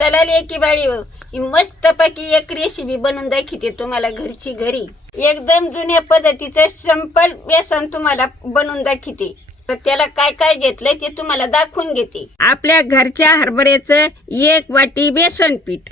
चला लेकी बाळी हो, ही मस्तपैकी एक रेसिपी बनवून दाखवते तुम्हाला घरची घरी. एकदम जुन्या पद्धतीचं सिंपल बेसन तुम्हाला बनवून दाखवते. तर त्याला काय काय घेतलंय ते तुम्हाला दाखवून घेते. आपल्या घरच्या हरभऱ्याचं 1 वाटी बेसन पीठ,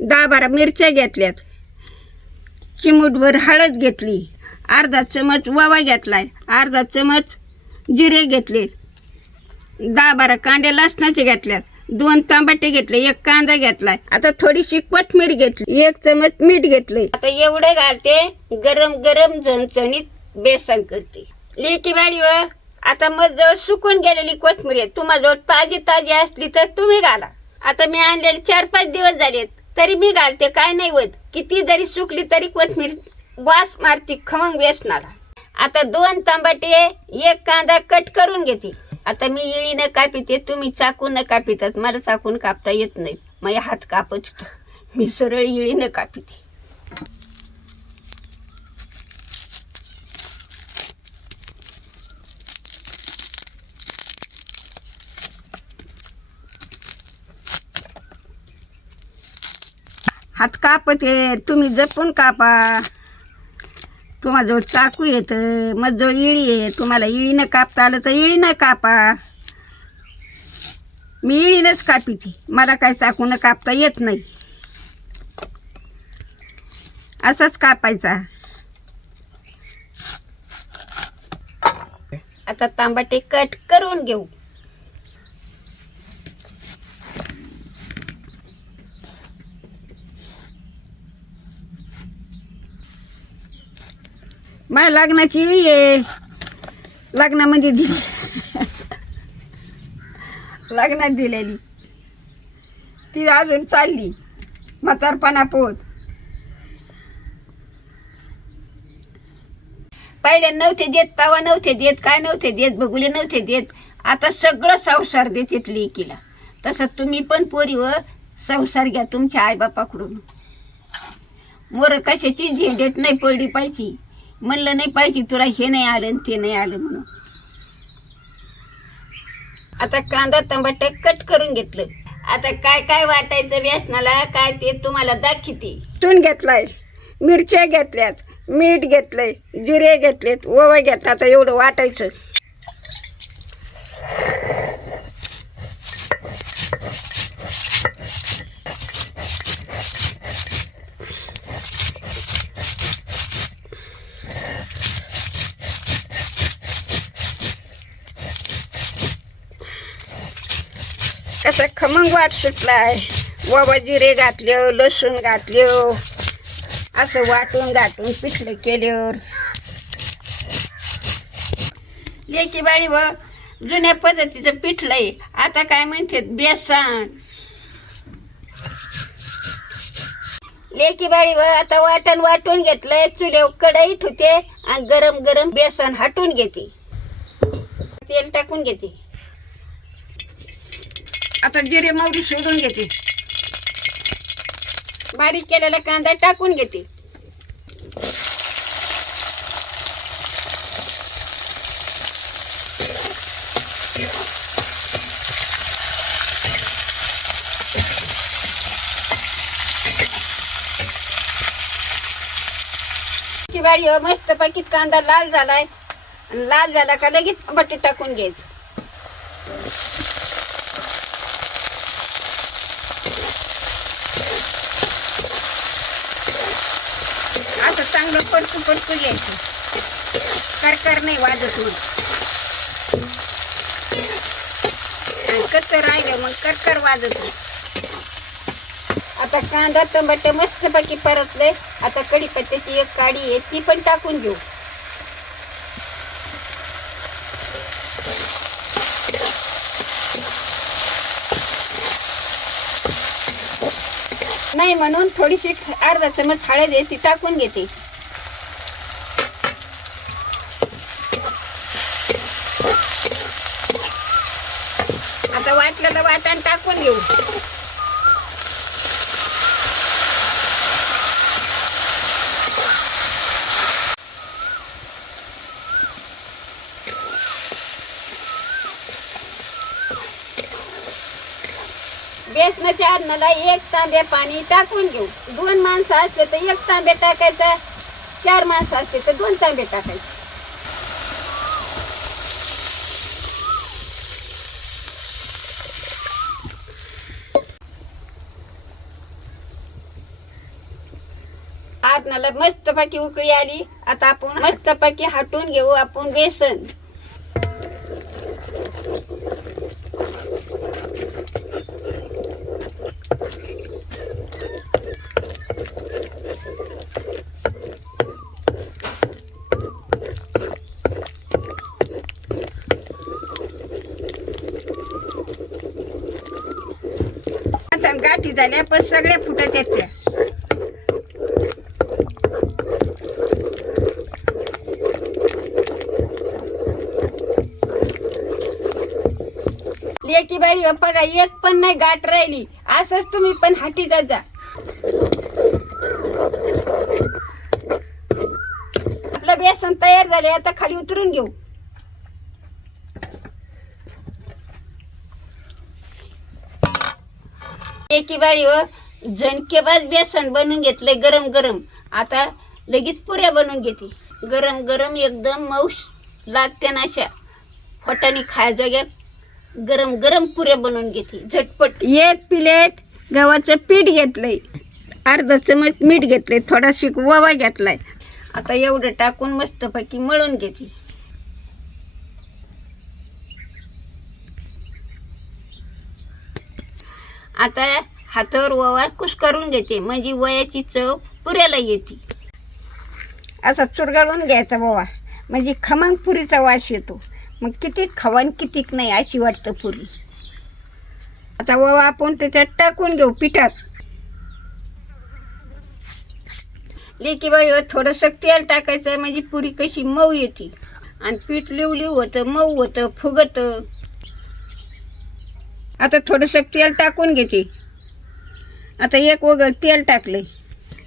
10-12 मिरच्या घेतल्यात, चिमूटभर हळद घेतली, अर्धा चमच ओवा घेतलाय, अर्धा चमच जिरे घेतले, 10-12 कांदे लसणाचे घेतल्यात, 2 टमाटे घेतले, 1 कांदा घेतलाय. आता थोडीशी कोथिंबीर घेतली, 1 चमच मीठ घेतले. आता एवढे घालते, गरम गरम झणझणीत बेसन करते. लेकी बाळी व आता मग जवळ सुकून गेलेली कोथिंबीर आहे, तुम्हाला ताजी ताजी असली तर तुम्ही घाला. आता मी आणलेले 4-5 दिवस झालेत तरी मी घालते, काय नाही होत. किती जरी सुकली तरी कोथिंबीर वास मारती खमंग बेसनाला. आता 2 टमाटे 1 कांदा कट करून घेते. आता मी इळीनं कापिते, तुम्ही चाकून कापितात. मला चाकून कापता येत नाही, माझे हात कापत, मी सरळ इळीनं कापिते. हात कापते, तुम्ही जपून कापा. तुम्हाला चाकू येतं, मग इळी आहे, तुम्हाला इळीनं कापता आलं तर इळीनं कापा. मी इळीनंच कापिते, मला काय चाकून कापता येत नाही. असंच कापायचा. आता टमाटे कट करून घेऊ. मला लग्नाची इळी आहे, लग्नामध्ये दिली, लग्नात दिलेली ती अजून चालली म्हातारपणा पोत. पहिले नव्हते देत, तवा नव्हते देत, काय नव्हते देत, बघुले नव्हते देत. आता सगळं संसार देतात लेकीला. तसं तुम्ही पण पोरीवर संसार घ्या तुमच्या आईबापाकडून. मोर कशाची झेंडेट नाही पडली पाहिजे, म्हणलं नाही पाहिजे तुला हे नाही आलं आणि ते नाही आलं म्हणून. आता कांदा टमाटे कट करून घेतलं. आता काय काय वाटायचं बेसनाला काय ते तुम्हाला दाखवते. चून घेतलाय, मिरच्या घेतल्यात, मीठ घेतलंय, जिरे घेतलेत, ओवा घेतला. आता एवढं वाटायचं. कसं खमंग वाट सुटलाय. ओवा जिरे घातले, लसूण घातले, असं वाटून घाटून पिठलं केल्यावर. लेकी बाळी व जुन्या पद्धतीचं पिठलंय. आता काय म्हणते बेसन. लेकी बाळी व आता वाटून घेतलंय. चुल्यावर कढई ठेवते आणि गरम गरम बेसन हटून घेते. तेल टाकून घेते. आता जिरे मोहरी सोडून घेते. बारीक केलेला कांदा टाकून घेते. की बाळी मस्त पैकी कांदा लाल झालाय. लाल झाला का लगेच टमाटे टाकून घ्यायचं. असं चांगलं परतू घ्यायचं. करकर नाही वाजत मग. कच्च राहिलं मग करकर वाजत नाही. आता कांदा टमाटे मस्तपैकी परतले. आता कढीपत्त्याची 1 काडी आहे ती पण टाकून घेऊ. नाही म्हणून थोडीशी अर्धा चमच हळद आहे ती टाकून घेते. आता वाटलेलं वाटण टाकून घेऊ. बेसनाची पिठाच्या अन्नाला 1 तांबे पाणी टाकून घेऊ. 2 माणसं असले तर 1 तांबे टाकायचा, 4 माणसं असले तर 2 तांबे टाकायचे. अन्नाला मस्तपैकी उकळी आली. आता आपण मस्तपैकी हटून घेऊ आपण बेसन. आता गाठी झाल्या पण सगळ्या फुटत येत्या. लेकी बाई बघा, एक पण नाही गाठ राहिली. असंच तुम्ही पण हाटी जा. आपलं बेसन तयार झाले. आता खाली उतरून घेऊ. लेकी बाई झणकेबाज बेसन बनवून घेतलंय गरम गरम. आता लगेच पुऱ्या बनवून घेते. गरम गरम एकदम मऊ लागते ना अशा फटाने खायजोग्या गरम गरम पुऱ्या बनवून घेते झटपट. 1 प्लेट गव्हाचं पीठ घेतलंय, अर्धा चमच मीठ घेतलंय, थोडाशी ओवा घेतलाय. आता एवढं टाकून मस्तपैकी मळून घेते. आता हातावर ओवा कुस्करून घेते म्हणजे वयाची चव पुऱ्याला येते. असा चुरगाळून घ्यायचा ओवा म्हणजे खमंग पुरीचा वास येतो. मग किती खवान कितीक नाही अशी वाटतं पुरी. आता ओवा आपण त्याच्यात टाकून घेऊ पिठात. लेकी बाई थोडंसं तेल टाकायचं म्हणजे पुरी कशी मऊ येते. आणि पीठ लिवलिव होतं, मऊ होतं, फुगतं. आता थोडंसं तेल टाकून घेते. आता 1 वगळ तेल टाकलंय.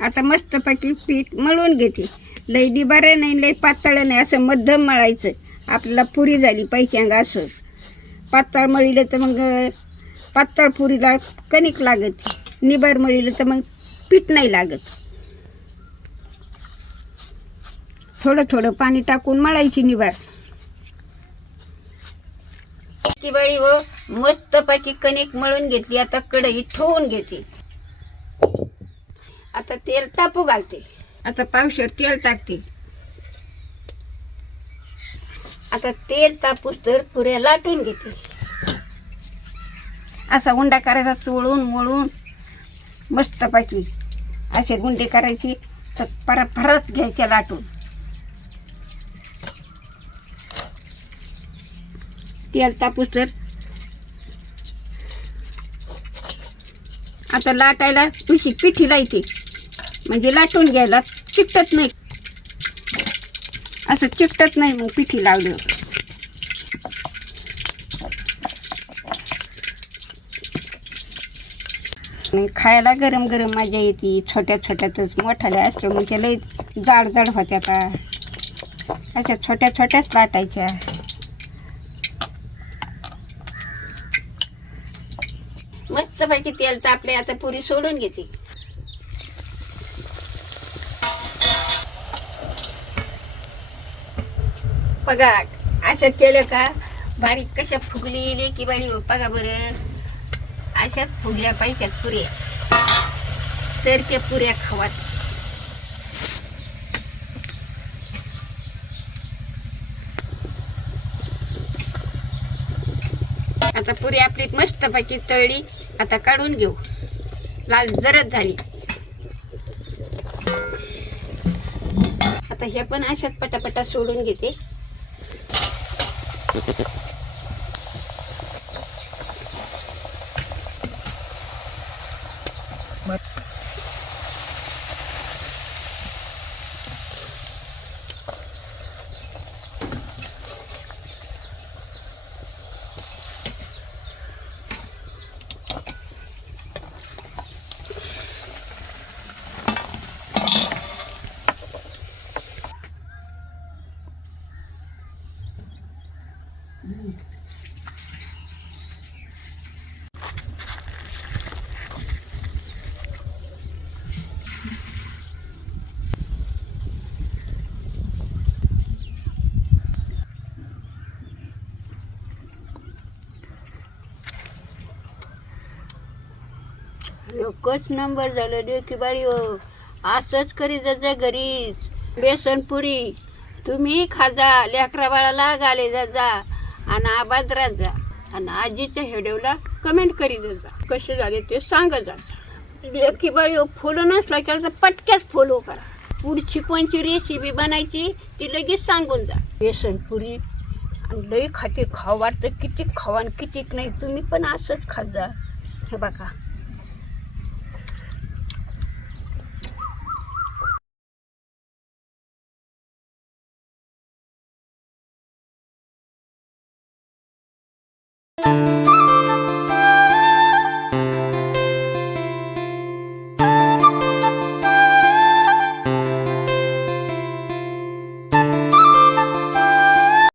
आता मस्तपैकी पीठ मळून घेते. लई डिबारं नाही, लई पातळ नाही, असं मध्यम मळायचं. आपल्याला पुरी झाली पाहिजे असं. पातळ मळीलं तर मग पातळ पुरीला कणिक लागत. निबार मळीलं तर मग पीठ नाही लागत. थोडं थोडं पाणी टाकून मळायची निबार. ती बाई मस्तपैकी कणिक मळून घेतली. आता कढई ठेवून घेते. आता तेल तापू घालते. आता पावशेर तेल टाकते. आता तेल तापूस तर पुऱ्या लाटून घेते. असा उंडा करायचा चोळून मोळून मस्तपैकी असे गुंडे करायची. तर परत घ्यायच्या लाटून. तेल तापूस तर आता लाटायला तुशी पिठी लायते म्हणजे लाटून घ्यायला चिकटत नाही. असं चिकटत नाही मग पिठी लावलं. खायला गरम गरम मजा येते. छोट्या छोट्यातच मोठाल्या असतो मग त्याला जाड जाड होत्या का. अशा छोट्या छोट्याच लाटायच्या. मस्तपैकी तेल तापले. आता पुरी सोडून घेते. बघा असं केलं का बारीक कशा फुगली की बाई बघा बरं. अशाच फुगल्या पाहिजेत पुऱ्या तर त्या पुऱ्या खावात. आता पुरी आपली मस्तपैकी तळली. आता काढून घेऊ. लाल जरद झाली. आता ह्या पण अशाच पटापटा सोडून घेते. एकच नंबर झालं लेकी बाई हो. असंच करी जा घरीच बेसनपुरी तुम्ही खाजा, लेकरा बाळाला घाले जा आणि आबादरात जा आणि आजीच्या हेडवला कमेंट करी जा कसे झाले ते सांगत जा. लेकी बाई हो, फॉलो नसला की असं पटक्याच फॉलो करा. पुढची कोणची रेसिपी बनायची ती लगेच सांगून जा. बेसनपुरी आणि लई खाते खाऊ वाटतं, किती खावा आणि कितीक नाही. तुम्ही पण असंच खात जा. हे बघा